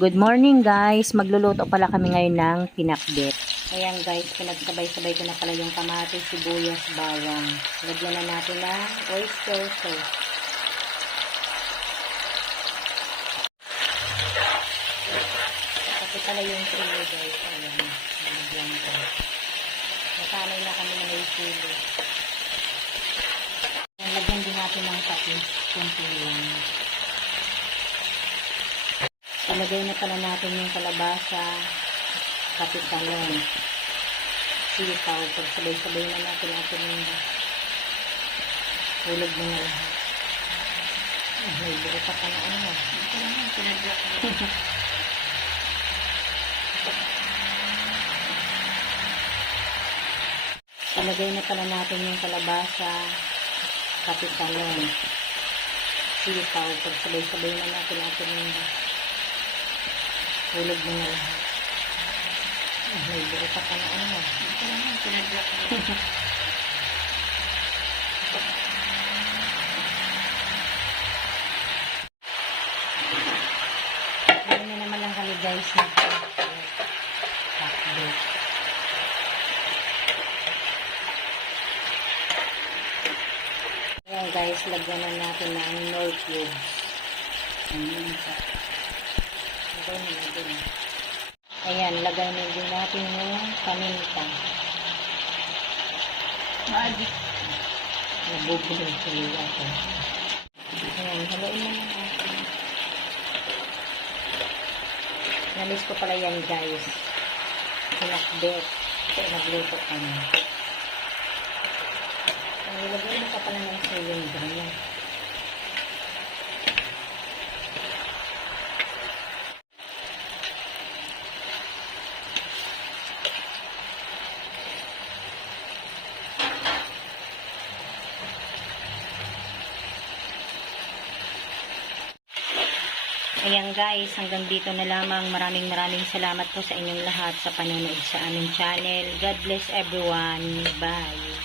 Good morning guys, magluluto pala kami ngayon ng pinakbet. Ayan guys, pinagsabay-sabay ko na pala yung kamatis, sibuyas, bawang. Lagyan na natin ng oyster sauce. Kasi pala yung chili guys, ayan, nalagyan ko. Nasanay na kami na may chili. Lagyan din natin ng patis, kunti lang. Palagay na pala natin yung kalabasa, pati talong, sitaw. Pagsabay-sabay na natin yung hulog mo na lahat. May buo pa pala ano. Ito naman, pinagla ko. Palagay na pala natin yung kalabasa, pati talong, sitaw. Pagsabay-sabay na natin yung hulog mo na lahat. May buo pa pala ano. Ito naman, pinagla ko. Gawin na naman lang kami guys na pakbet. Ayan guys, lagyan na natin ng nor cubes. Ayan sa ayan, lagay na din natin yung paminta. Magic. Nabubulong sa iyo ako. Ayan, haluin mo na natin. Nalis ko pala yan guys. Pinakbet. Kasi nagluto kami. Nilagay mo ka pala ng cylinder niya. Ayan guys, hanggang dito na lamang. Maraming salamat po sa inyong lahat sa panonood sa aming channel. God bless everyone. Bye.